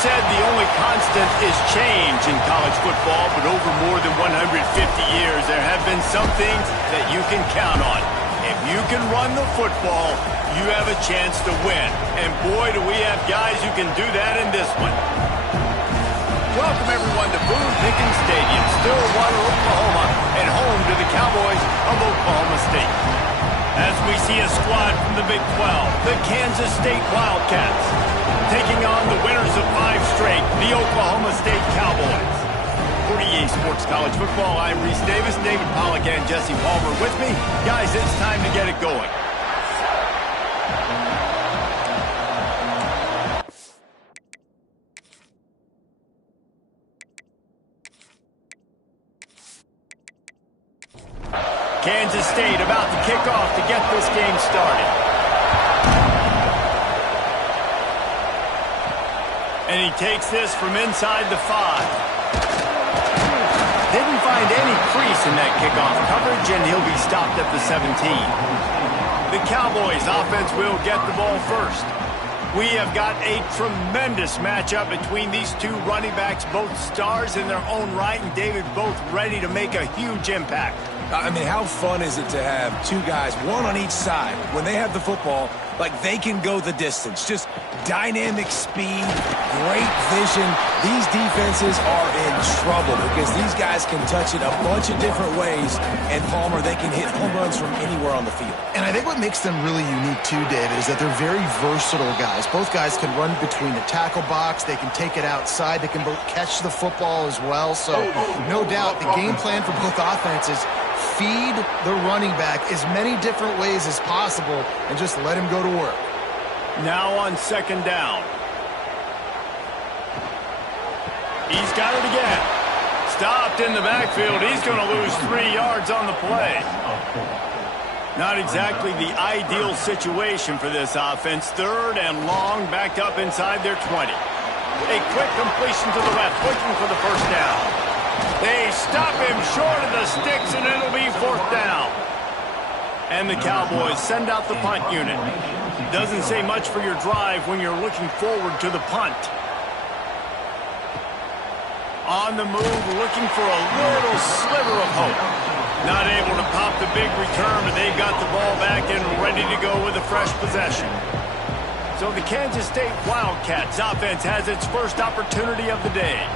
said the only constant is change in college football, but over more than 150 years, there have been some things that you can count on. If you can run the football, you have a chance to win. And boy, do we have guys who can do that in this one. Welcome, everyone, to Boone Pickens Stadium, Stillwater, Oklahoma, and home to the Cowboys of Oklahoma State. As we see a squad from the Big 12, the Kansas State Wildcats, taking on the winners of 5 straight, the Oklahoma State Cowboys. For EA Sports College Football, I'm Reese Davis, David Pollack, and Jesse Palmer with me. Guys, it's time to get it going. Kansas State about to kick off to get this game started. And he takes this from inside the 5. Didn't find any crease in that kickoff coverage, and he'll be stopped at the 17. The Cowboys offense will get the ball first. We have got a tremendous matchup between these two running backs, both stars in their own right, and David, both ready to make a huge impact. I mean, how fun is it to have 2 guys, one on each side, when they have the football, like they can go the distance. Just dynamic speed, great vision. These defenses are in trouble because these guys can touch it a bunch of different ways, and Palmer, they can hit home runs from anywhere on the field. And I think what makes them really unique too, David, is that they're very versatile guys. Both guys can run between the tackle box. They can take it outside. They can both catch the football as well. So no doubt the game plan for both offenses, feed the running back as many different ways as possible and just let him go to work. Now on 2nd down. He's got it again. Stopped in the backfield. He's going to lose 3 yards on the play. Not exactly the ideal situation for this offense. 3rd and long, back up inside their 20. A quick completion to the left, looking for the 1st down. They stop him short of the sticks, and it'll be 4th down. And the Cowboys send out the punt unit. Doesn't say much for your drive when you're looking forward to the punt. On the move, looking for a little sliver of hope. Not able to pop the big return, but they've got the ball back and ready to go with a fresh possession. So the Kansas State Wildcats offense has its first opportunity of the day.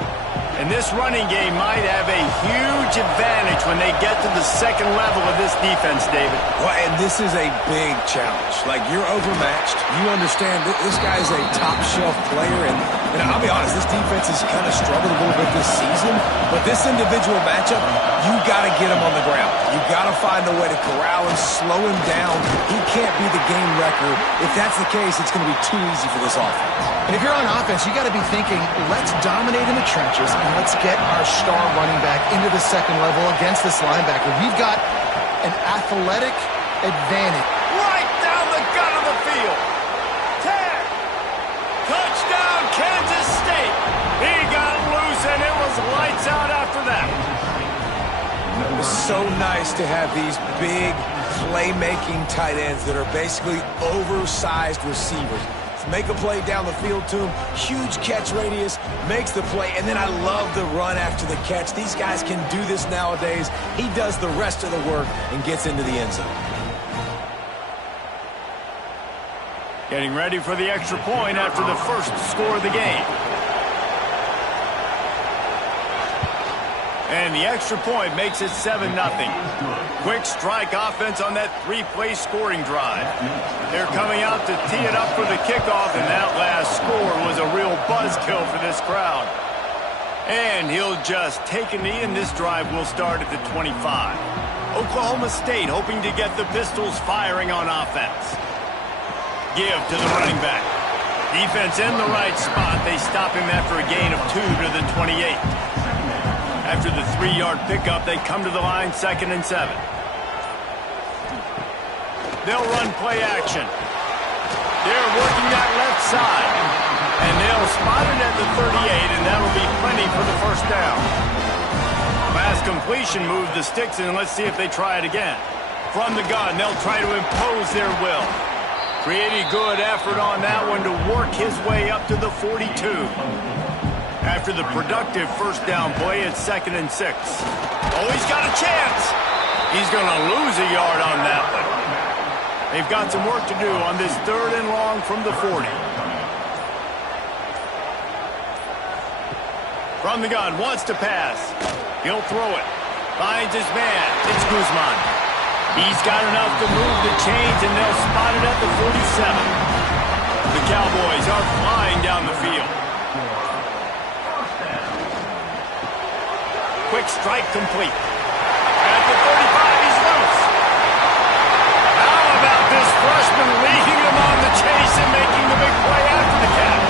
And this running game might have a huge advantage when they get to the 2nd level of this defense, David. Well, and this is a big challenge. Like, you're overmatched. You understand that this guy is a top-shelf player. And I'll be honest, this defense has kind of struggled a little bit this season. But this individual matchup, you got to get him on the ground. You got to find a way to corral and slow him down. He can't be the game wrecker. If that's the case, it's going to be too easy for this offense. And if you're on offense, you got to be thinking, let's dominate in the trenches and let's get our star running back into the 2nd level against this linebacker. We've got an athletic advantage. Right down the gut of the field. Tag. Touchdown, Kansas State. He got loose, and it was lights out after that. It was so nice to have these big playmaking tight ends that are basically oversized receivers. Make a play down the field to him, huge catch radius, makes the play, and then I love the run after the catch. These guys can do this nowadays. He does the rest of the work and gets into the end zone. Getting ready for the extra point after the first score of the game. And the extra point makes it 7-0. Quick strike offense on that 3-play scoring drive. They're coming out to tee it up for the kickoff, and that last score was a real buzzkill for this crowd. And he'll just take a knee, and this drive will start at the 25. Oklahoma State hoping to get the Pistols firing on offense. Give to the running back. Defense in the right spot. They stop him after a gain of 2 to the 28. After the 3-yard pickup, they come to the line, 2nd and 7. They'll run play action. They're working that left side. And they'll spot it at the 38, and that'll be plenty for the 1st down. Pass completion moved the sticks, and let's see if they try it again. From the gun, they'll try to impose their will. Pretty good effort on that one to work his way up to the 42. After the productive first down play, it's 2nd and 6. Oh, he's got a chance. He's going to lose a yard on that one. They've got some work to do on this 3rd and long from the 40. From the gun, wants to pass. He'll throw it. Finds his man. It's Guzman. He's got enough to move the chains, and they'll spot it at the 47. The Cowboys are flying down the field. Quick strike complete. At the 35, he's loose. How about this freshman leading them on the chase and making the big play after the catch?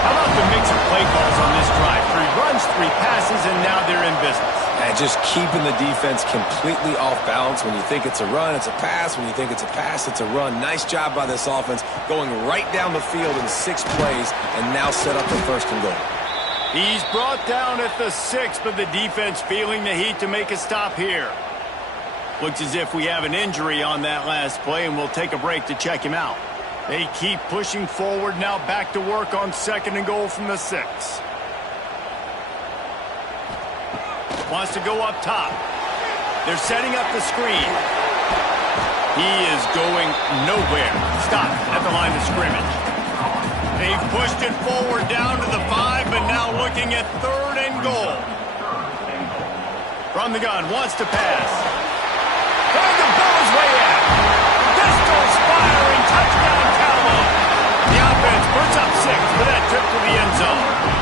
How about the mix of play calls on this drive? 3 runs, 3 passes, and now they're in business. And just keeping the defense completely off balance. When you think it's a run, it's a pass. When you think it's a pass, it's a run. Nice job by this offense going right down the field in 6 plays and now set up the 1st and goal. He's brought down at the 6, but the defense feeling the heat to make a stop here. Looks as if we have an injury on that last play, and we'll take a break to check him out. They keep pushing forward, now back to work on 2nd and goal from the 6. Wants to go up top. They're setting up the screen. He is going nowhere. Stop at the line of scrimmage. They've pushed it forward down to the 5, but now looking at 3rd and goal. From the gun, wants to pass. Trying to blow his way out. Pistols firing, touchdown Cowboys. The offense puts up 6 for that trip to the end zone.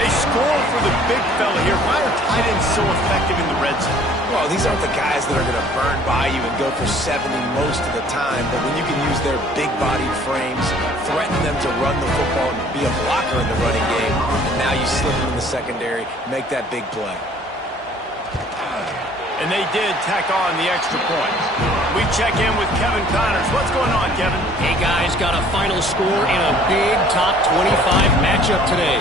They score for the big fella here. Why are tight ends so effective in the red zone? Well, these aren't the guys that are going to burn by you and go for 70 most of the time, but when you can use their big-bodied frames, threaten them to run the football and be a blocker in the running game, and now you slip them in the secondary, make that big play. And they did tack on the extra point. We check in with Kevin Connors. What's going on, Kevin? Hey, guys, got a final score in a big top 25 matchup today.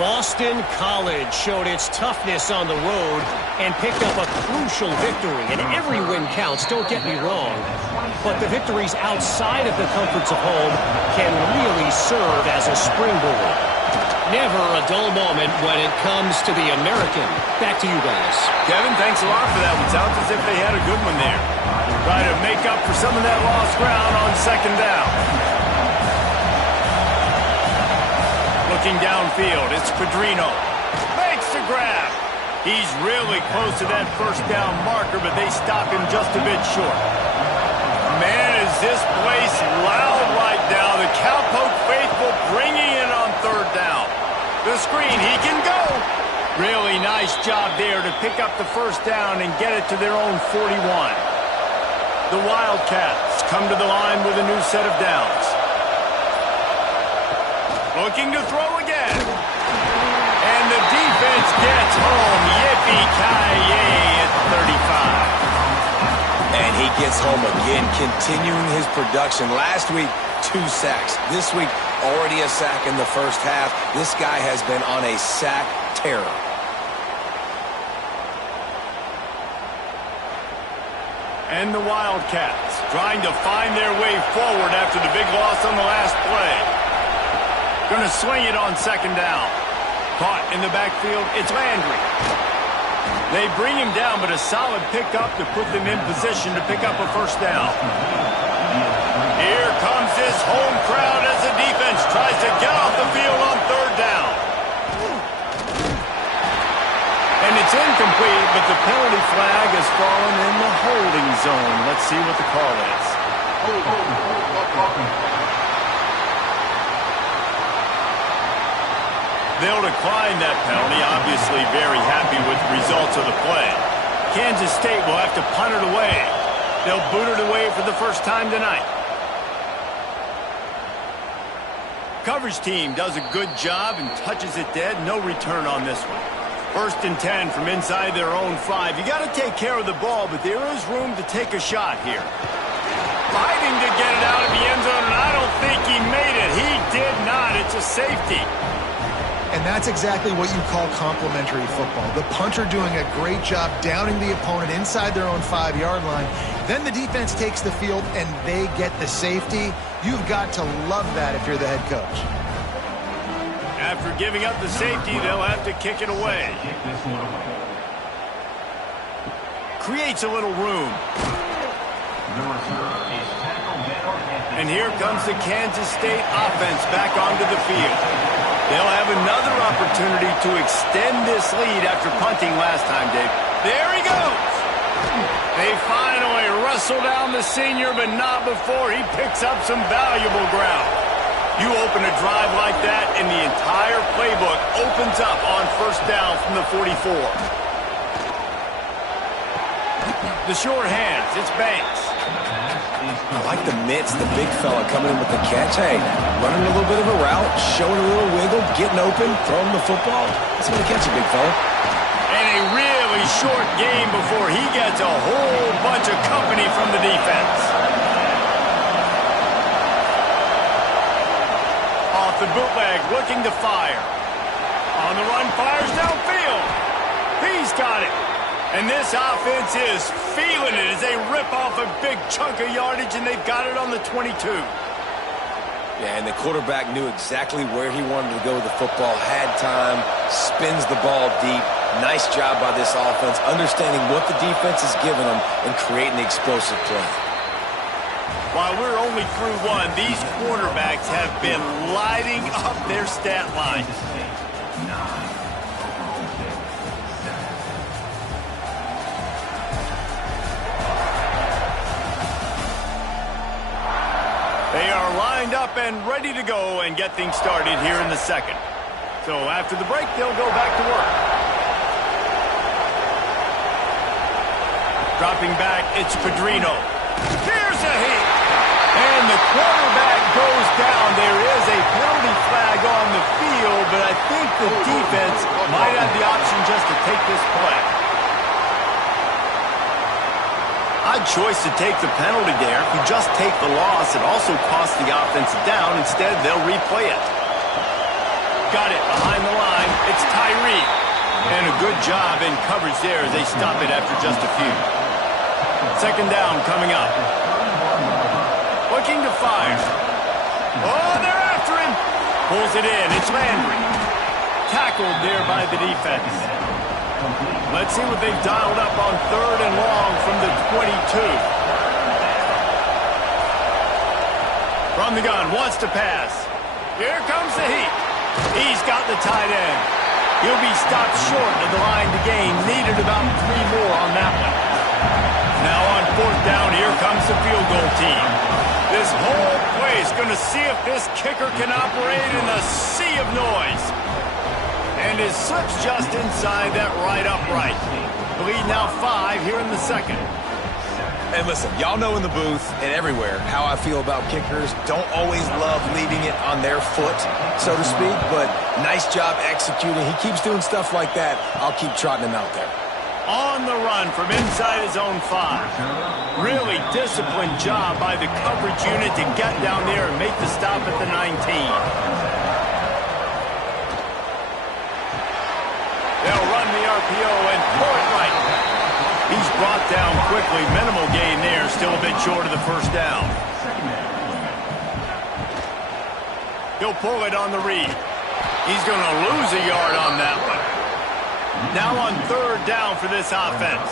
Boston College showed its toughness on the road and picked up a crucial victory. And every win counts, don't get me wrong. But the victories outside of the comforts of home can really serve as a springboard. Never a dull moment when it comes to the American. Back to you guys. Kevin, thanks a lot for that one. Sounds as if they had a good one there. Try to make up for some of that lost ground on 2nd down. Looking downfield, it's Pedrino. Makes the grab. He's really close to that 1st down marker, but they stop him just a bit short. Man, is this place loud right now. The Cowpoke faithful bringing it on 3rd down. The screen, he can go. Really nice job there to pick up the 1st down and get it to their own 41. The Wildcats come to the line with a new set of downs. Looking to throw again. And the defense gets home. Yippee-ki-yay at 35. And he gets home again, continuing his production. Last week, 2 sacks. This week, already a sack in the 1st half. This guy has been on a sack terror. And the Wildcats trying to find their way forward after the big loss on the last play. Going to swing it on 2nd down. Caught in the backfield, it's Landry. They bring him down, but a solid pickup to put them in position to pick up a 1st down. Here comes this home crowd as the defense tries to get off the field on 3rd down. And it's incomplete, but the penalty flag has fallen in the holding zone. Let's see what the call is. They'll decline that penalty, obviously very happy with the results of the play. Kansas State will have to punt it away. They'll boot it away for the 1st time tonight. Coverage team does a good job and touches it dead. No return on this one. 1st and 10 from inside their own 5. You got to take care of the ball, but there is room to take a shot here. Fighting to get it out of the end zone, and I don't think he made it. He did not. It's a safety. And that's exactly what you call complementary football. The punter doing a great job downing the opponent inside their own 5-yard line. Then the defense takes the field and they get the safety. You've got to love that if you're the head coach. After giving up the safety, they'll have to kick it away. Creates a little room. And here comes the Kansas State offense back onto the field. They'll have another opportunity to extend this lead after punting last time, Dave. There he goes. They finally wrestle down the senior, but not before he picks up some valuable ground. You open a drive like that, and the entire playbook opens up on first down from the 44. The short hands, it's Banks. I like the mitts, the big fella coming in with the catch. Hey, running a little bit of a route, showing a little wiggle, getting open, throwing the football. It's going to catch a big fella. And a really short game before he gets a whole bunch of company from the defense. Off the bootleg, looking to fire. On the run, fires downfield. He's got it. And this offense is feeling it as they rip off a big chunk of yardage, and they've got it on the 22. Yeah, and the quarterback knew exactly where he wanted to go with the football, had time, spins the ball deep. Nice job by this offense, understanding what the defense is giving them and creating the explosive play. While we're only through one, these quarterbacks have been lighting up their stat line. They are lined up and ready to go and get things started here in the second. So after the break, they'll go back to work. Dropping back, it's Pedrino. Here's a hit. And the quarterback goes down. There is a penalty flag on the field, but I think the defense might have the option just to take this play. Odd choice to take the penalty there. If you just take the loss, it also costs the offense down. Instead, they'll replay it. Got it behind the line. It's Tyree. And a good job in coverage there as they stop it after just a few. Second down coming up. Looking to fire. Oh, they're after him. Pulls it in. It's Landry. Tackled there by the defense. Let's see what they've dialed up on third and long from the 22. From the gun, wants to pass. Here comes the heat. He's got the tight end. He'll be stopped short of the line to gain. Needed about 3 more on that one. Now on fourth down, here comes the field goal team. This whole play is going to see if this kicker can operate in the sea of noise. And his slips just inside that right upright. The lead now 5 here in the second. And listen, y'all know in the booth and everywhere how I feel about kickers. Don't always love leaving it on their foot, so to speak, but nice job executing. He keeps doing stuff like that. I'll keep trotting him out there. On the run from inside his own 5. Really disciplined job by the coverage unit to get down there and make the stop at the 19. They'll run the RPO and pull it right. He's brought down quickly. Minimal gain there. Still a bit short of the first down. He'll pull it on the read. He's going to lose a yard on that one. Now on third down for this offense.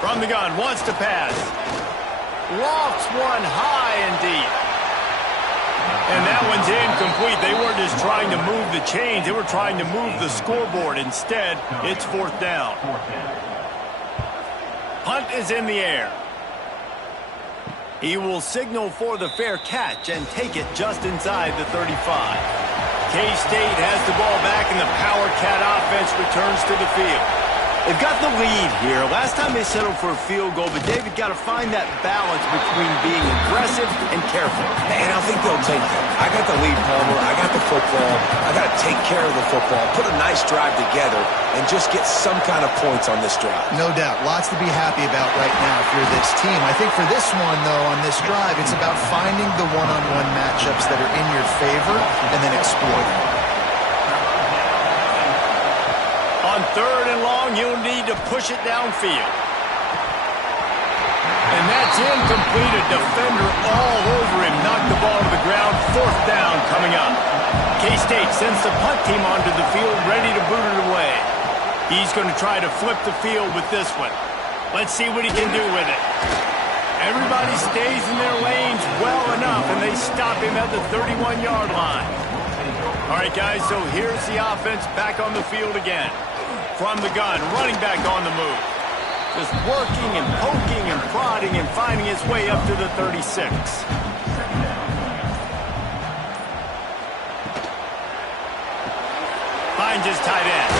From the gun, wants to pass. Lofts one high and deep. And that one's incomplete. They weren't just trying to move the chains. They were trying to move the scoreboard. Instead, it's fourth down. Punt is in the air. He will signal for the fair catch and take it just inside the 35. K-State has the ball back, and the Power Cat offense returns to the field. They've got the lead here. Last time they settled for a field goal, but David got to find that balance between being aggressive and careful. And I think they'll take that. I got the lead, Palmer. I got the football. I got to take care of the football, put a nice drive together, and just get some kind of points on this drive. No doubt. Lots to be happy about right now if you're this team. I think for this one, though, on this drive, it's about finding the one-on-one matchups that are in your favor and then exploiting. On 3rd and long, you'll need to push it downfield. And that's incomplete. A defender all over him. Knocked the ball to the ground. 4th down coming up. K-State sends the punt team onto the field, ready to boot it away. He's going to try to flip the field with this one. Let's see what he can do with it. Everybody stays in their lanes well enough, and they stop him at the 31-yard line. All right, guys, so here's the offense back on the field again. From the gun, running back on the move. Just working and poking and prodding and finding his way up to the 36. Finds his tight end.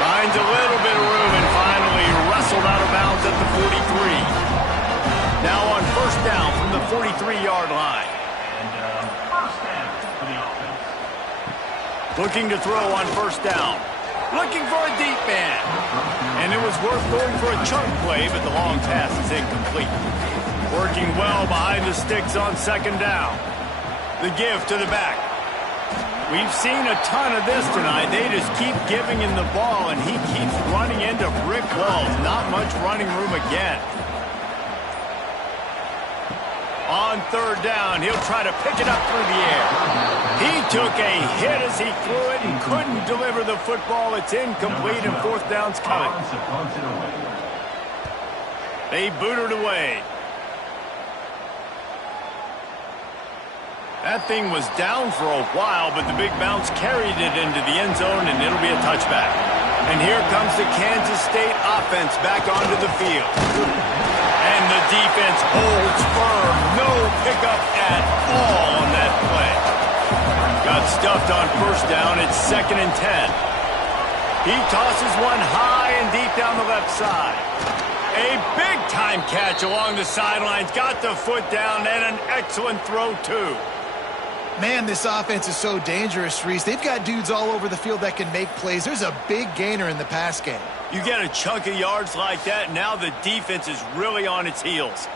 Finds a little bit of room and finally wrestled out of bounds at the 43. Now on 1st down from the 43-yard line. First down for the offense. Looking to throw on 1st down. Looking for a deep man. And it was worth going for a chunk play, but the long pass is incomplete. Working well behind the sticks on 2nd down. The give to the back. We've seen a ton of this tonight. They just keep giving him the ball, and he keeps running into brick walls. Not much running room again. On 3rd down, he'll try to pick it up through the air. He took a hit as he threw it and couldn't deliver the football. It's incomplete, and 4th down's coming. They boot it away. That thing was down for a while, but the big bounce carried it into the end zone, and it'll be a touchback. And here comes the Kansas State offense back onto the field. And the defense holds firm. No pickup at all on that play. Got stuffed on 1st down. It's 2nd and 10. He tosses one high and deep down the left side. A big-time catch along the sidelines. Got the foot down and an excellent throw, too. Man, this offense is so dangerous, Reese. They've got dudes all over the field that can make plays. There's a big gainer in the pass game. You get a chunk of yards like that, now the defense is really on its heels.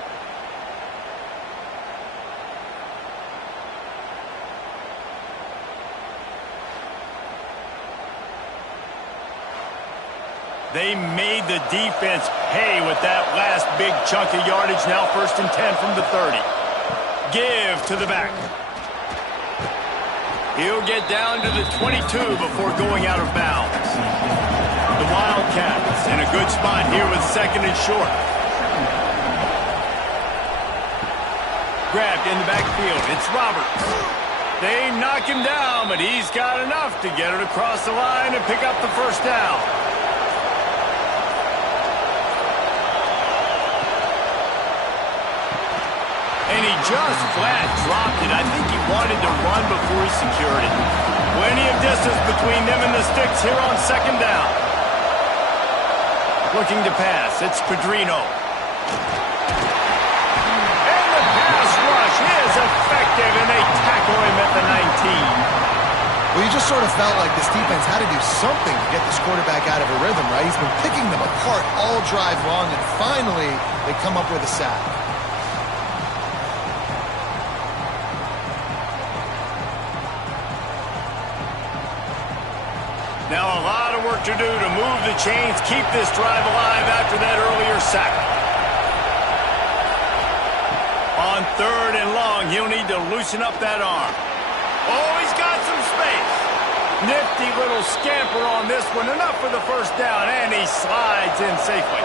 They made the defense pay with that last big chunk of yardage. Now 1st and 10 from the 30. Give to the back. He'll get down to the 22 before going out of bounds. The Wildcats in a good spot here with 2nd and short. Grabbed in the backfield. It's Roberts. They knock him down, but he's got enough to get it across the line and pick up the 1st down. And he just flat dropped it. I think he wanted to run before he secured it. Plenty of distance between them and the sticks here on 2nd down. Looking to pass. It's Pedrino. And the pass rush is effective, and they tackle him at the 19. Well, you just sort of felt like this defense had to do something to get this quarterback out of a rhythm, right? He's been picking them apart all drive long, and finally they come up with a sack. Now a lot of work to do to move the chains, keep this drive alive after that earlier sack. On 3rd and long, he'll need to loosen up that arm. Oh, he's got some space. Nifty little scamper on this one. Enough for the 1st down, and he slides in safely.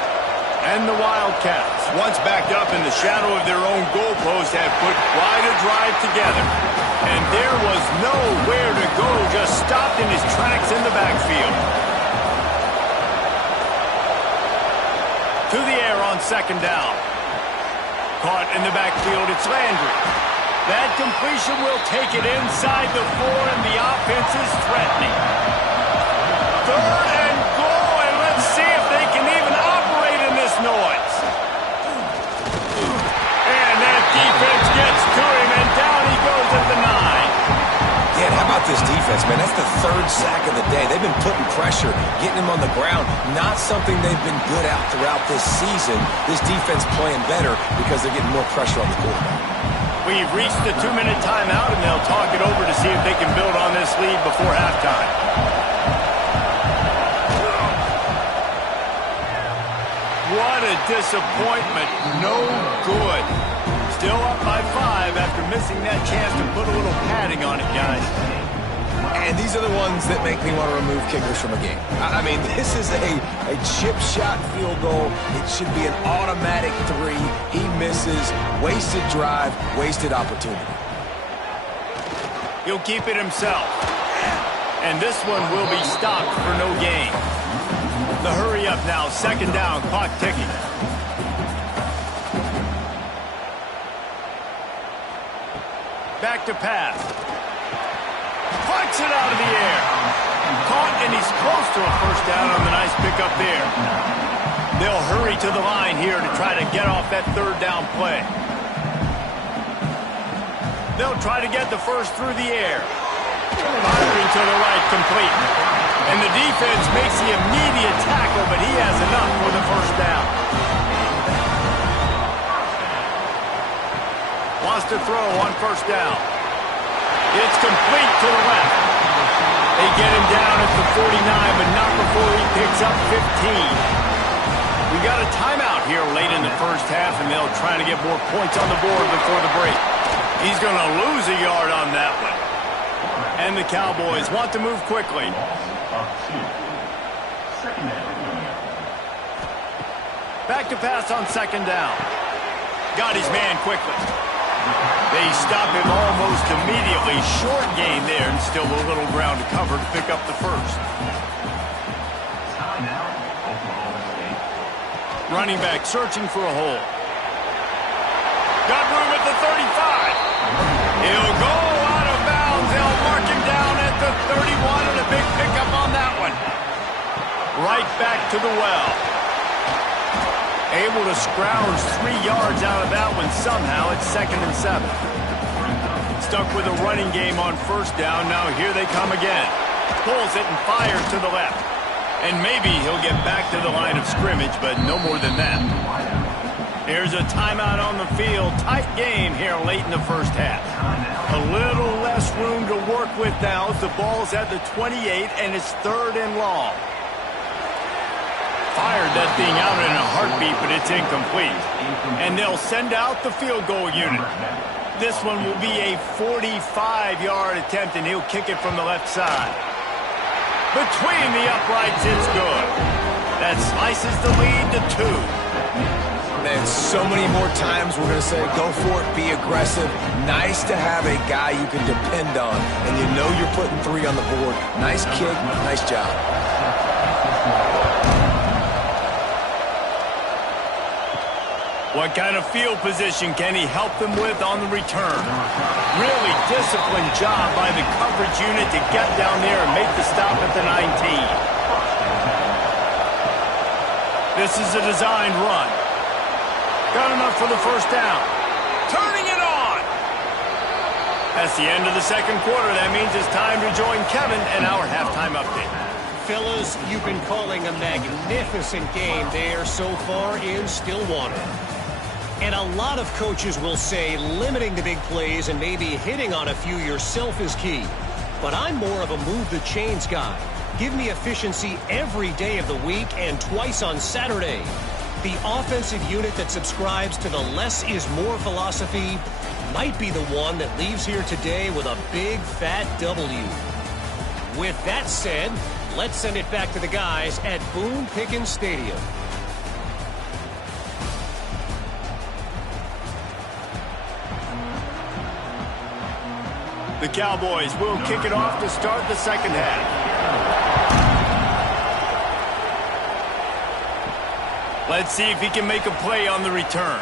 And the Wildcats, once backed up in the shadow of their own goalpost, have put quite a drive together. And there was nowhere to go, just stopped in his tracks in the backfield. To the air on 2nd down. Caught in the backfield, it's Landry. That completion will take it inside the 4, and the offense is threatening. 3rd and goal, and this defense, man. That's the third sack of the day. They've been putting pressure, getting him on the ground. Not something they've been good at throughout this season. This defense playing better because they're getting more pressure on the quarterback. We've reached the 2-minute timeout, and they'll talk it over to see if they can build on this lead before halftime. What a disappointment. No good. Still up by 5 after missing that chance to put a little padding on it, guys. And these are the ones that make me want to remove kickers from a game. I mean, this is a chip shot field goal. It should be an automatic 3. He misses. Wasted drive, wasted opportunity. He'll keep it himself. And this one will be stopped for no gain. The hurry up now, 2nd down, clock ticking. Back to pass. Plucks it out of the air. Caught, and he's close to a 1st down on the nice pickup there. They'll hurry to the line here to try to get off that 3rd down play. They'll try to get the 1st through the air. Firing to the right, complete. And the defense makes the immediate tackle, but he has enough for the 1st down. Wants to throw on 1st down. It's complete to the left. They get him down at the 49, but not before he picks up 15. We got a timeout here late in the 1st half, and they'll try to get more points on the board before the break. He's going to lose a yard on that one. And the Cowboys want to move quickly. Back to pass on 2nd down. Got his man quickly. They stop him almost immediately. Short gain there, and still a little ground to cover to pick up the 1st. Running back searching for a hole. Got room at the 35. He'll go out of bounds. They'll mark him down at the 31, and a big pickup on that one. Right back to the well. Able to scrounge 3 yards out of that one somehow. It's 2nd and 7. Stuck with a running game on 1st down. Now here they come again. Pulls it and fires to the left. And maybe he'll get back to the line of scrimmage, but no more than that. Here's a timeout on the field. Tight game here late in the 1st half. A little less room to work with now as the ball's at the 28, and it's 3rd and long. Fired that thing out in a heartbeat, but it's incomplete. And they'll send out the field goal unit. This one will be a 45-yard attempt, and he'll kick it from the left side. Between the uprights, it's good. That slices the lead to 2. And so many more times we're going to say, go for it, be aggressive. Nice to have a guy you can depend on, and you know you're putting 3 on the board. Nice kick, nice job. What kind of field position can he help them with on the return? Really disciplined job by the coverage unit to get down there and make the stop at the 19. This is a designed run. Got enough for the 1st down. Turning it on! That's the end of the 2nd quarter. That means it's time to join Kevin and our halftime update. Fellas, you've been calling a magnificent game there so far in Stillwater. And a lot of coaches will say limiting the big plays and maybe hitting on a few yourself is key. But I'm more of a move the chains guy. Give me efficiency every day of the week and twice on Saturday. The offensive unit that subscribes to the less is more philosophy might be the one that leaves here today with a big fat W. With that said, let's send it back to the guys at Boone Pickens Stadium. The Cowboys will kick it off to start the 2nd half. Let's see if he can make a play on the return.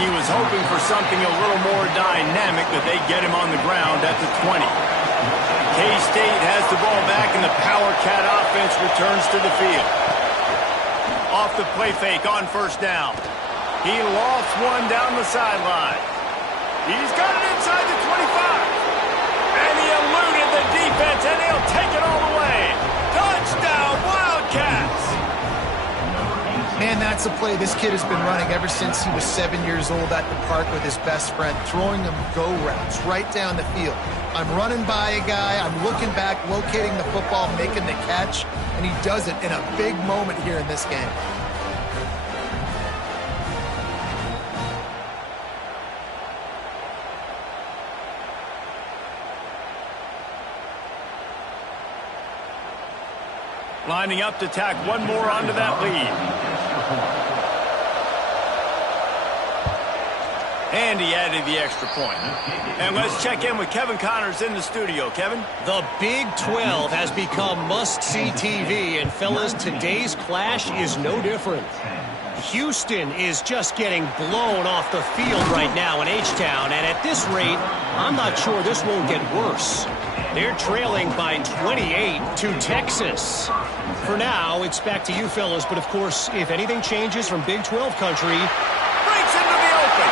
He was hoping for something a little more dynamic, but they get him on the ground at the 20. K-State has the ball back, and the Power Cat offense returns to the field. Off the play fake on 1st down. He lofts one down the sideline. He's got it inside the 25. And he eluded the defense, and he'll take it all the way. Touchdown, Wildcats! Man, that's a play this kid has been running ever since he was 7 years old at the park with his best friend, throwing them go routes right down the field. I'm running by a guy, I'm looking back, locating the football, making the catch, and he does it in a big moment here in this game. Lining up to tack one more onto that lead. And he added the extra point. And let's check in with Kevin Connors in the studio. Kevin? The Big 12 has become must-see TV, and fellas, today's clash is no different. Houston is just getting blown off the field right now in H-Town, and at this rate, I'm not sure this won't get worse. They're trailing by 28 to Texas. For now, it's back to you fellas, but of course, if anything changes from Big 12 country, breaks into the open.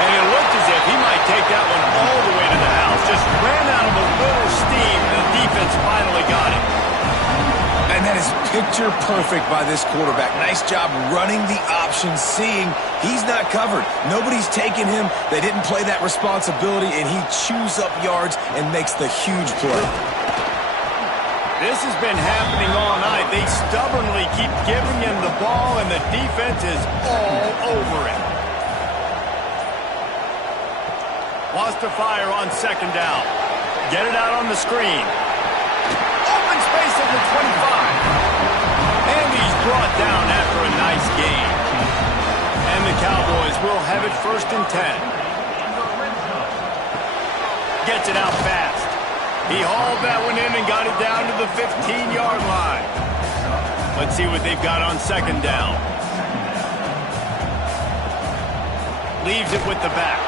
And it looked as if he might take that one all the way to the house. Just ran out of a little steam, and the defense finally got it. And that is picture perfect by this quarterback. Nice job running the option, seeing he's not covered. Nobody's taking him. They didn't play that responsibility, and he chews up yards and makes the huge play. This has been happening all night. They stubbornly keep giving him the ball, and the defense is all over it. Wants to fire on second down. Get it out on the screen. Open space at the 25. And he's brought down after a nice gain. And the Cowboys will have it 1st and 10. Gets it out fast. He hauled that one in and got it down to the 15-yard line. Let's see what they've got on second down. Leaves it with the back.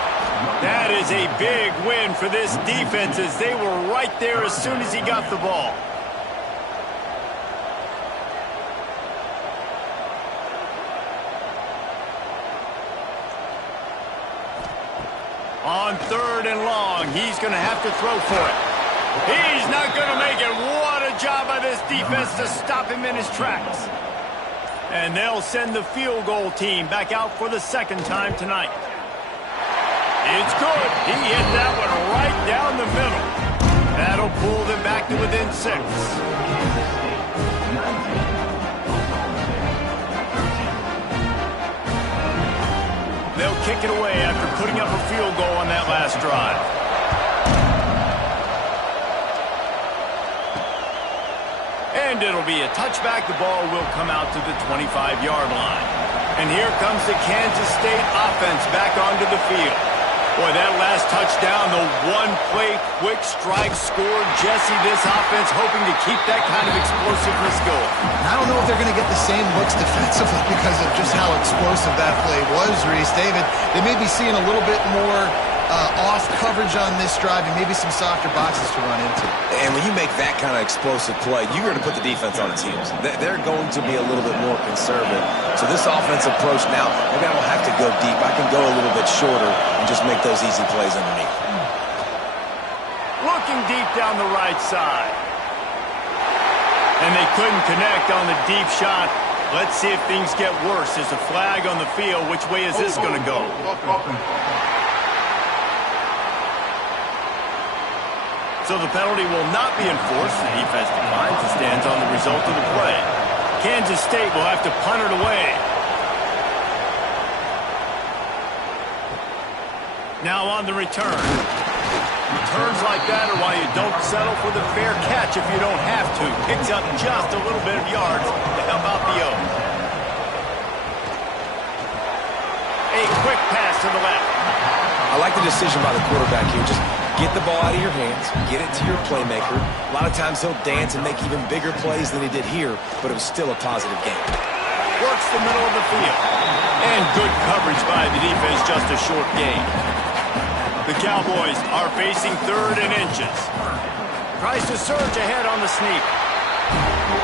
That is a big win for this defense as they were right there as soon as he got the ball. On 3rd and long, he's going to have to throw for it. He's not going to make it. What a job by this defense to stop him in his tracks. And they'll send the field goal team back out for the 2nd time tonight. It's good. He hit that one right down the middle. That'll pull them back to within 6. They'll kick it away after putting up a field goal on that last drive. And it'll be a touchback. The ball will come out to the 25-yard line. And here comes the Kansas State offense back onto the field. Boy, that last touchdown, the one-play quick strike scored. Jesse, this offense hoping to keep that kind of explosiveness going. I don't know if they're going to get the same looks defensively because of just how explosive that play was, Reese. David, they may be seeing a little bit more off coverage on this drive and maybe some softer boxes to run into. And when you make that kind of explosive play, you're going to put the defense on its heels. They're going to be a little bit more conservative. So this offensive approach now, maybe I don't have to go deep. I can go a little bit shorter and just make those easy plays underneath. Looking deep down the right side. And they couldn't connect on the deep shot. Let's see if things get worse. There's a flag on the field. Which way is this going to go? So the penalty will not be enforced. The defense declines and stands on the result of the play. Kansas State will have to punt it away. Now on the return. Returns like that are why you don't settle for the fair catch if you don't have to. Picks up just a little bit of yards to help out the O. A quick pass to the left. I like the decision by the quarterback here. Just get the ball out of your hands, get it to your playmaker. A lot of times he'll dance and make even bigger plays than he did here, but it was still a positive game. Works the middle of the field. And good coverage by the defense, just a short gain. The Cowboys are facing 3rd and inches. Tries to surge ahead on the sneak.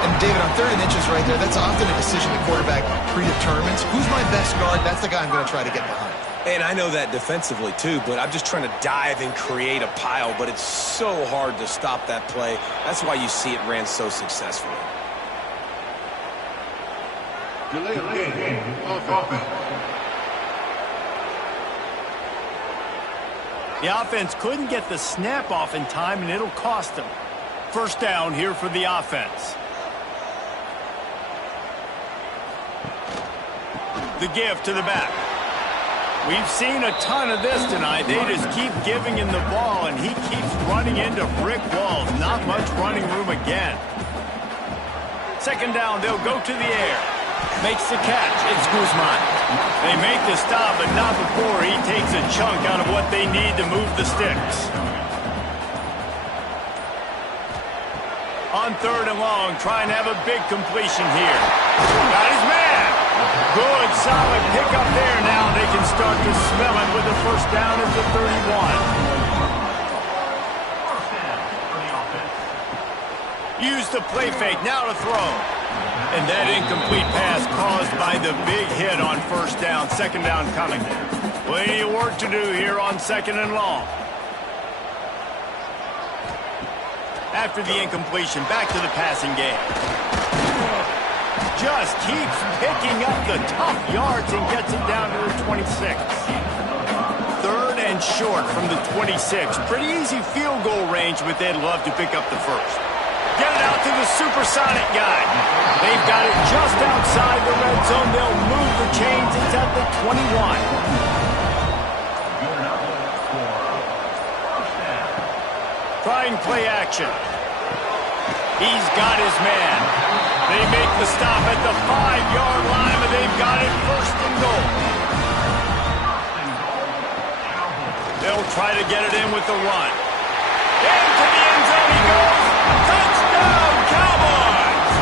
And David, on 3rd and inches right there, that's often a decision the quarterback predetermines. Who's my best guard? That's the guy I'm going to try to get behind. And I know that defensively too, but I'm just trying to dive and create a pile, but it's so hard to stop that play. That's why you see it ran so successfully. The offense couldn't get the snap off in time, and it'll cost them. First down here for the offense. The give to the back. We've seen a ton of this tonight. They just keep giving him the ball, and he keeps running into brick walls. Not much running room again. Second down, they'll go to the air. Makes the catch. It's Guzman. They make the stop, but not before he takes a chunk out of what they need to move the sticks. On third and long, trying to have a big completion here. Got his man. Good, solid pickup there. Now they can start to smell it with the first down at the 31. Use the play fake, now to throw. And that incomplete pass caused by the big hit on first down. Second down coming. Plenty of work to do here on second and long. After the incompletion, back to the passing game. Just keeps picking up the tough yards and gets it down to the 26. Third and short from the 26. Pretty easy field goal range, but they'd love to pick up the first. Get it out to the supersonic guy. They've got it just outside the red zone. They'll move the chains. It's at the 21. Trying play action. He's got his man. They make the stop at the 5-yard line, and they've got it first and goal. They'll try to get it in with the run. Into the end zone he goes. Touchdown, Cowboys!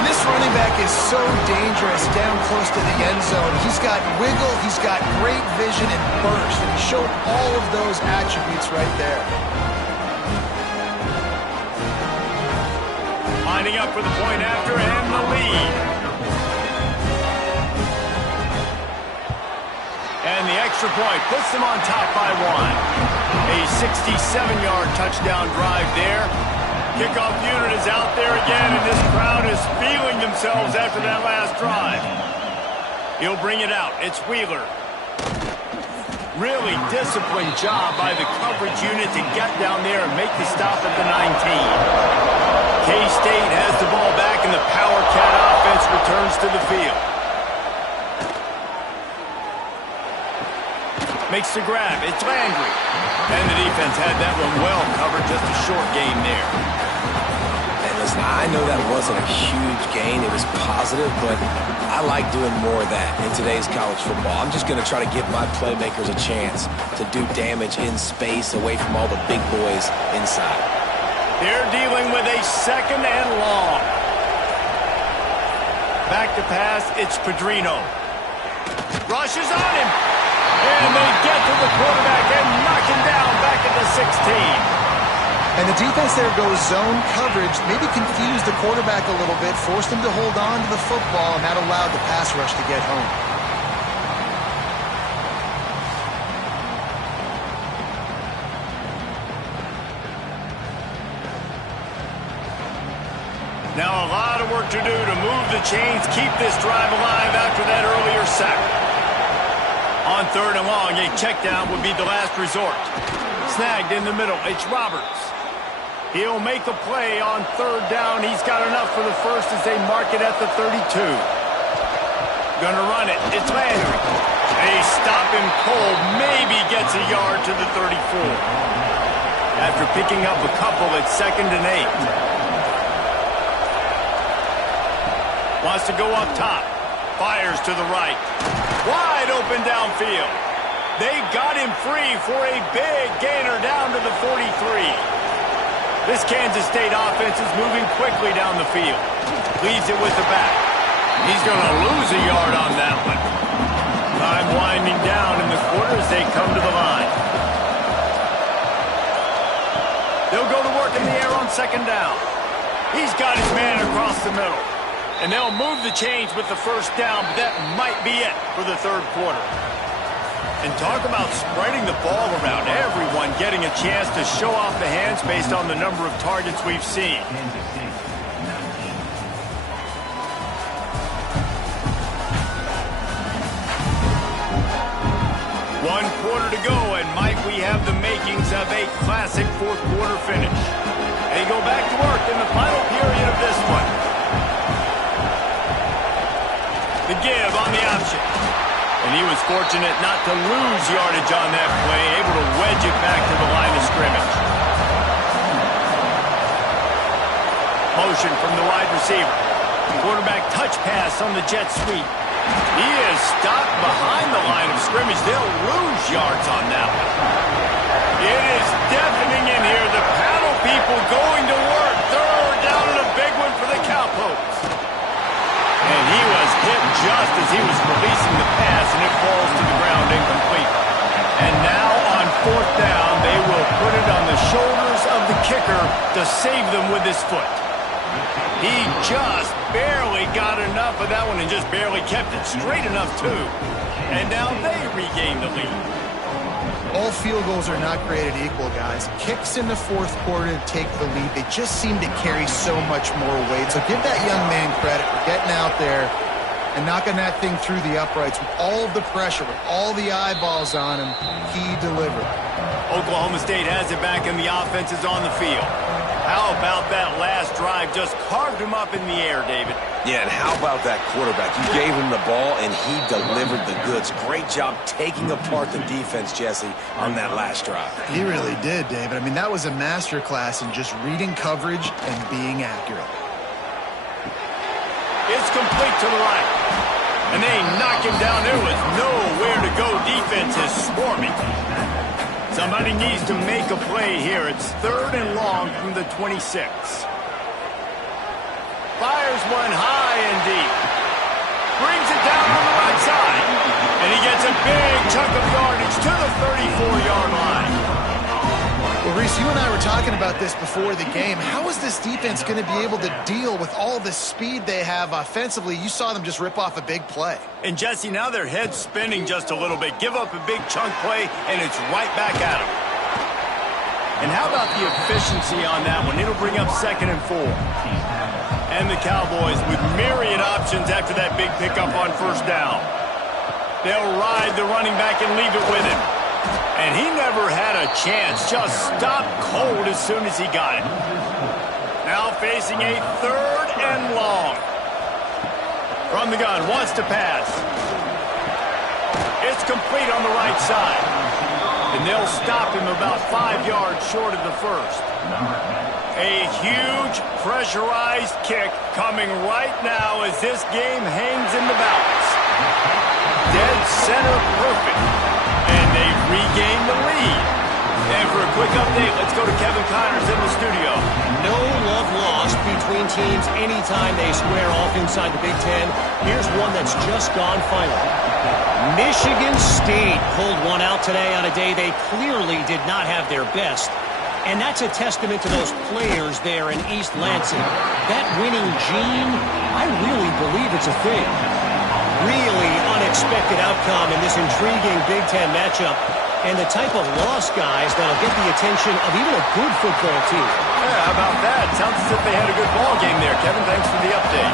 And this running back is so dangerous down close to the end zone. He's got wiggle, he's got great vision and burst, and he showed all of those attributes right there. Lining up for the point after and the lead. And the extra point puts them on top by one. A 67-yard touchdown drive there. Kickoff unit is out there again, and this crowd is feeling themselves after that last drive. He'll bring it out. It's Wheeler. Really disciplined job by the coverage unit to get down there and make the stop at the 19. K-State has the ball back, and the Power Cat offense returns to the field. Makes the grab. It's Landry. And the defense had that one well covered. Just a short game there. And listen, I know that wasn't a huge gain. It was positive, but I like doing more of that in today's college football. I'm just going to try to give my playmakers a chance to do damage in space away from all the big boys inside. They're dealing with a second and long. Back to pass, it's Pedrino. Rushes on him. And they get to the quarterback and knock him down back at the 16. And the defense there goes zone coverage, maybe confused the quarterback a little bit, forced him to hold on to the football, and that allowed the pass rush to get home. Now a lot of work to do to move the chains, keep this drive alive after that earlier sack. On third and long, a check down would be the last resort. Snagged in the middle, it's Roberts. He'll make a play on third down. He's got enough for the first as they mark it at the 32. Gonna run it, it's Landry. They stop him cold, maybe gets a yard to the 34. After picking up a couple, it's 2nd and 8. Wants to go up top. Fires to the right. Wide open downfield. They got him free for a big gainer down to the 43. This Kansas State offense is moving quickly down the field. Leaves it with the back. He's going to lose a yard on that one. Time winding down in the quarter as they come to the line. They'll go to work in the air on second down. He's got his man across the middle. And they'll move the chains with the first down, but that might be it for the third quarter. And talk about spreading the ball around. Everyone getting a chance to show off the hands based on the number of targets we've seen. One quarter to go, and Mike, we have the makings of a classic fourth quarter finish. They go back to work in the final period of this one. The give on the option. And he was fortunate not to lose yardage on that play, able to wedge it back to the line of scrimmage. Motion from the wide receiver. Quarterback touch pass on the jet sweep. He is stopped behind the line of scrimmage. They'll lose yards on that one. It is deafening in here. The paddle people going to work. Third down and a big one for the Cowpokes. And he was hit just as he was releasing the pass, and it falls to the ground incomplete. And now on fourth down, they will put it on the shoulders of the kicker to save them with his foot. He just barely got enough of that one and just barely kept it straight enough, too. And now they regain the lead. All field goals are not created equal, guys. Kicks in the fourth quarter to take the lead. They just seem to carry so much more weight. So give that young man credit for getting out there and knocking that thing through the uprights with all of the pressure, with all the eyeballs on him. He delivered. Oklahoma State has it back, and the offense is on the field. How about that last drive? Just carved him up in the air, David. Yeah, and how about that quarterback? You gave him the ball, and he delivered the goods. Great job taking apart the defense, Jesse, on that last drive. He really did, David. I mean, that was a masterclass in just reading coverage and being accurate. It's complete to the right. And they knock him down. There was nowhere to go. Defense is swarming. Somebody needs to make a play here. It's third and long from the 26. Fires one high and deep. Brings it down on the right side. And he gets a big chunk of yardage to the 34-yard line. Well, Reese, you and I were talking about this before the game. How is this defense going to be able to deal with all the speed they have offensively? You saw them just rip off a big play. And, Jesse, now their head's spinning just a little bit. Give up a big chunk play, and it's right back at them. And how about the efficiency on that one? It'll bring up 2nd and 4. And the Cowboys with myriad options after that big pickup on first down. They'll ride the running back and leave it with him. And he never had a chance. Just stopped cold as soon as he got it. Now facing a third and long. From the gun, wants to pass. It's complete on the right side. And they'll stop him about 5 yards short of the first. A huge pressurized kick coming right now as this game hangs in the balance. Dead center perfect. And they regain the lead. And for a quick update, let's go to Kevin Connors in the studio. No love lost between teams anytime they square off inside the Big Ten. Here's one that's just gone final. Michigan State pulled one out today on a day they clearly did not have their best. And that's a testament to those players there in East Lansing. That winning gene, I really believe it's a thing. Really unexpected outcome in this intriguing Big Ten matchup. And the type of loss, guys, that'll get the attention of even a good football team. Yeah, how about that? Sounds as if they had a good ball game there. Kevin, thanks for the update.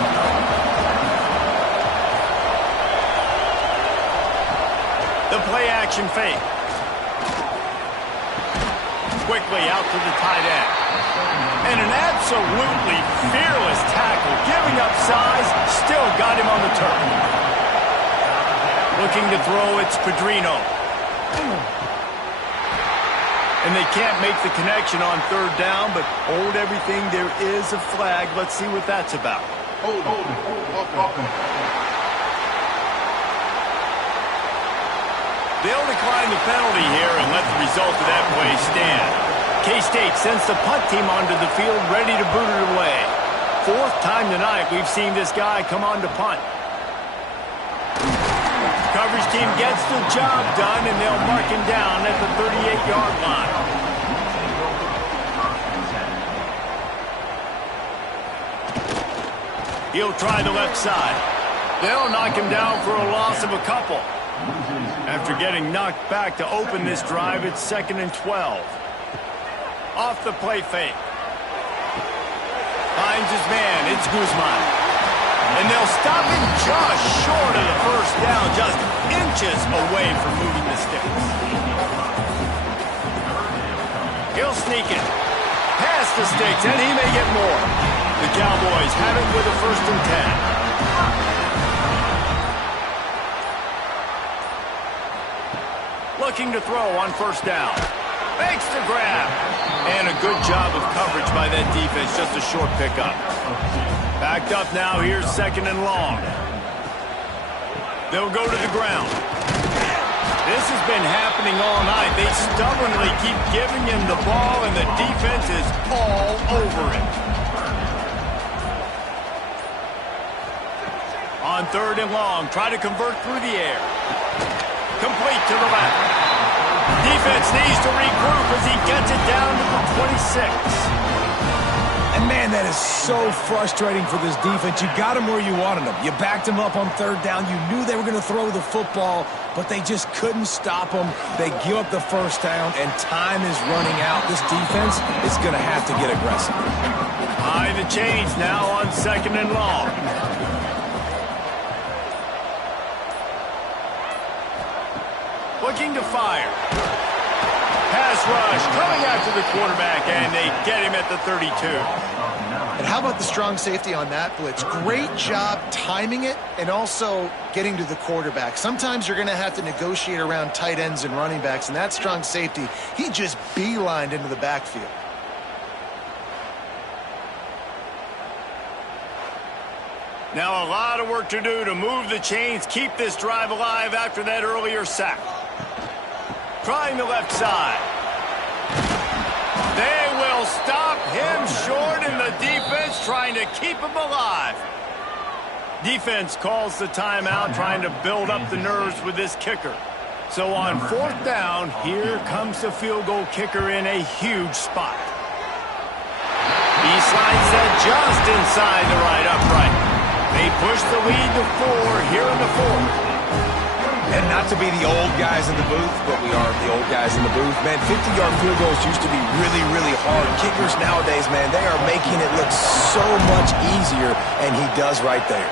The play action fake. Quickly out to the tight end. And an absolutely fearless tackle. Giving up size, still got him on the turf. Looking to throw, it's Pedrino. And they can't make the connection on third down, but hold everything. There is a flag. Let's see what that's about. They'll decline the penalty here and let the result of that play stand. K-State sends the punt team onto the field, ready to boot it away. Fourth time tonight we've seen this guy come on to punt. Coverage team gets the job done, and they'll mark him down at the 38-yard line. He'll try the left side. They'll knock him down for a loss of a couple. After getting knocked back to open this drive, it's 2nd and 12. Off the play fake. Finds his man. It's Guzman. And they'll stop him just short of the first down, just inches away from moving the sticks. He'll sneak it. Past the sticks, and he may get more. The Cowboys have it with a 1st and 10. Looking to throw on 1st down. Makes the grab. And a good job of coverage by that defense, just a short pickup. Backed up now, here's 2nd and long. They'll go to the ground. This has been happening all night. They stubbornly keep giving him the ball, and the defense is all over it. On 3rd and long, try to convert through the air. Complete to the left. Defense needs to regroup as he gets it down to the 26. And, man, that is so frustrating for this defense. You got them where you wanted them. You backed them up on 3rd down. You knew they were going to throw the football, but they just couldn't stop them. They give up the 1st down, and time is running out. This defense is going to have to get aggressive. High the chains now on 2nd and long. Looking to fire. Pass rush coming after the quarterback, and they get him at the 32. And how about the strong safety on that blitz? Great job timing it and also getting to the quarterback. Sometimes you're going to have to negotiate around tight ends and running backs, and that strong safety, he just beelined into the backfield. Now a lot of work to do to move the chains, keep this drive alive after that earlier sack. Trying the left side. They will stop him short, and the defense trying to keep him alive. Defense calls the timeout, trying to build up the nerves with this kicker. So on 4th down, here comes the field goal kicker in a huge spot. He slides that just inside the right upright. They push the lead to 4 here in the 4th. And not to be the old guys in the booth, but we are the old guys in the booth. Man, 50-yard field goals used to be really, really hard. Kickers nowadays, man, they are making it look so much easier, and he does right there.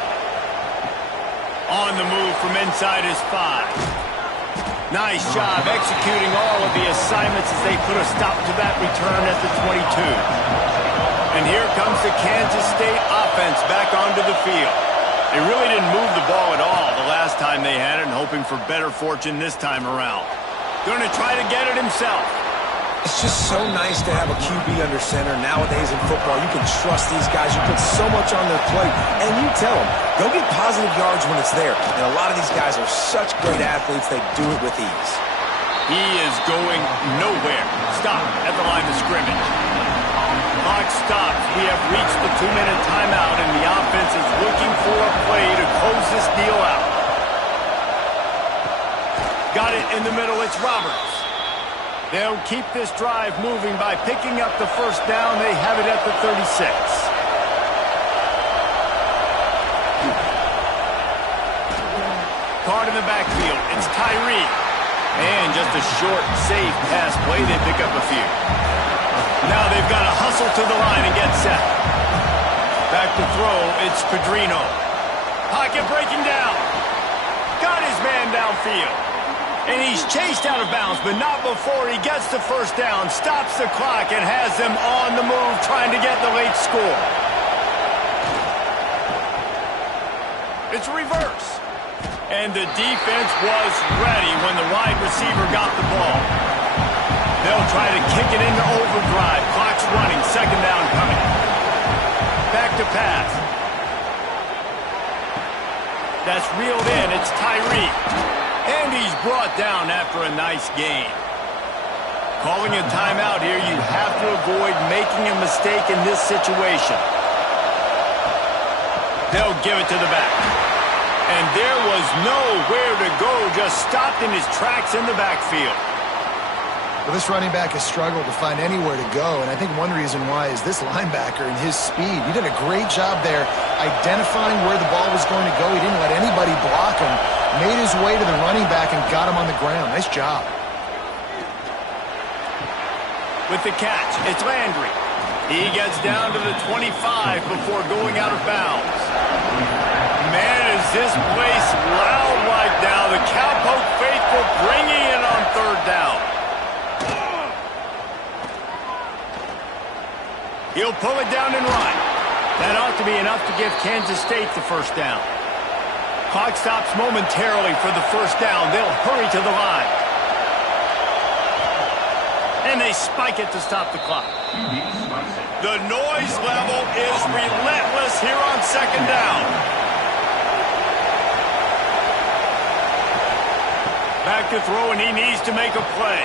On the move from inside his 5. Nice job executing all of the assignments as they put a stop to that return at the 22. And here comes the Kansas State offense back onto the field. They really didn't move the ball at all the last time they had it, and hoping for better fortune this time around. Going to try to get it himself. It's just so nice to have a QB under center. Nowadays in football, you can trust these guys. You put so much on their plate, and you tell them, go get positive yards when it's there. And a lot of these guys are such great athletes, they do it with ease. He is going nowhere. Stop at the line of scrimmage. Clock stops. We have reached the 2-minute timeout, and the offense is looking for a play to close this deal out. Got it in the middle. It's Roberts. They'll keep this drive moving by picking up the 1st down. They have it at the 36. Card in the backfield. It's Tyree. And just a short, safe pass play. They pick up a few. Now they've got to hustle to the line and get set. Back to throw, it's Pedrino. Pocket breaking down. Got his man downfield. And he's chased out of bounds, but not before he gets the 1st down, stops the clock, and has them on the move trying to get the late score. It's reverse. And the defense was ready when the wide receiver got the ball. They'll try to kick it into overdrive. Clock's running. 2nd down coming. Back to pass. That's reeled in. It's Tyree. And he's brought down after a nice gain. Calling a timeout here. You have to avoid making a mistake in this situation. They'll give it to the back. And there was nowhere to go. Just stopped in his tracks in the backfield. Well, this running back has struggled to find anywhere to go, and I think one reason why is this linebacker and his speed. He did a great job there identifying where the ball was going to go. He didn't let anybody block him, made his way to the running back and got him on the ground. Nice job. With the catch, it's Landry. He gets down to the 25 before going out of bounds. Man, is this place loud right now. The Cowpoke faithful bringing it on third down. He'll pull it down and run. That ought to be enough to give Kansas State the first down. Clock stops momentarily for the first down. They'll hurry to the line. And they spike it to stop the clock. The noise level is relentless here on second down. Back to throw, and he needs to make a play.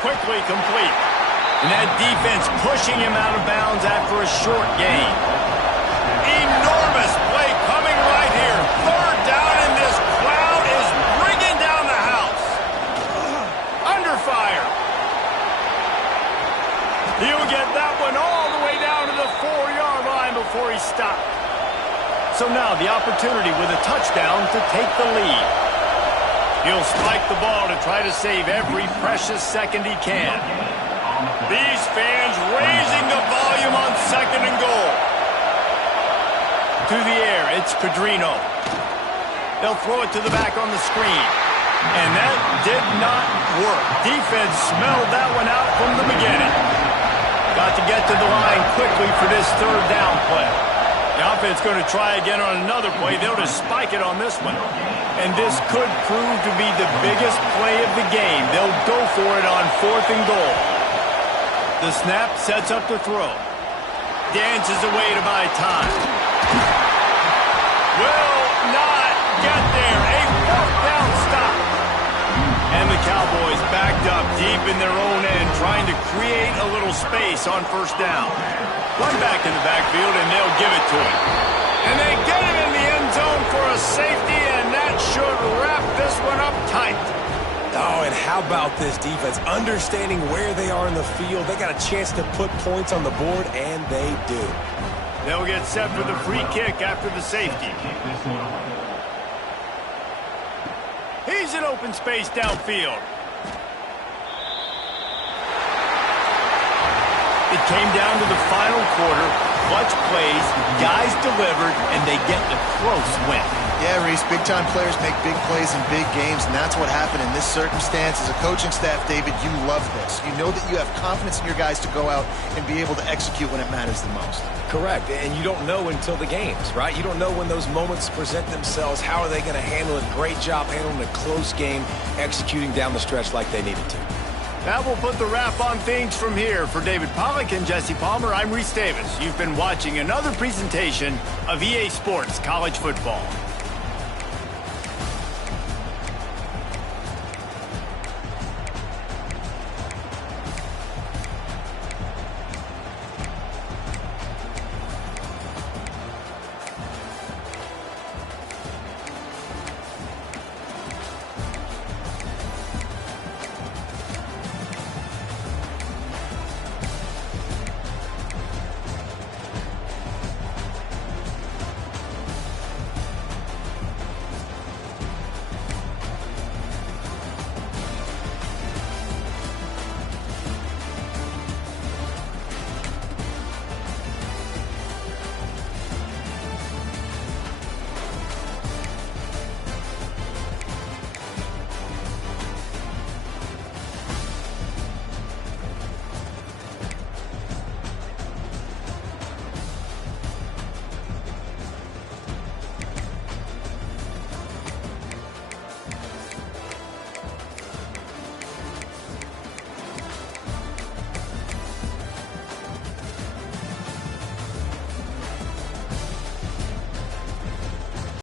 Quickly complete. And that defense pushing him out of bounds after a short gain. Enormous play coming right here. Third down, and this crowd is bringing down the house. Under fire. He'll get that one all the way down to the 4-yard line before he stopped. So now the opportunity with a touchdown to take the lead. He'll spike the ball to try to save every precious second he can. These fans raising the volume on second and goal. To the air, it's Pedrino. They'll throw it to the back on the screen. And that did not work. Defense smelled that one out from the beginning. Got to get to the line quickly for this third down play. The offense going to try again on another play. They'll just spike it on this one. And this could prove to be the biggest play of the game. They'll go for it on fourth and goal. The snap sets up the throw. Dances away to buy time. Will not get there. A fourth down stop. And the Cowboys backed up deep in their own end, trying to create a little space on first down. One back in the backfield, and they'll give it to him. And they get it in the end zone for a safety, and that should wrap this one up tight. Oh, and how about this defense? Understanding where they are in the field. They got a chance to put points on the board, and they do. They'll get set for the free kick after the safety. He's in open space downfield. It came down to the final quarter. Clutch plays, guys delivered, and they get the close win. Yeah, Reese, big-time players make big plays in big games, and that's what happened in this circumstance. As a coaching staff, David, you love this. You know that you have confidence in your guys to go out and be able to execute when it matters the most. Correct, and you don't know until the games, right? You don't know when those moments present themselves. How are they going to handle it? Great job handling a close game, executing down the stretch like they needed to. That will put the wrap on things from here. For David Pollack and Jesse Palmer, I'm Reese Davis. You've been watching another presentation of EA Sports College Football.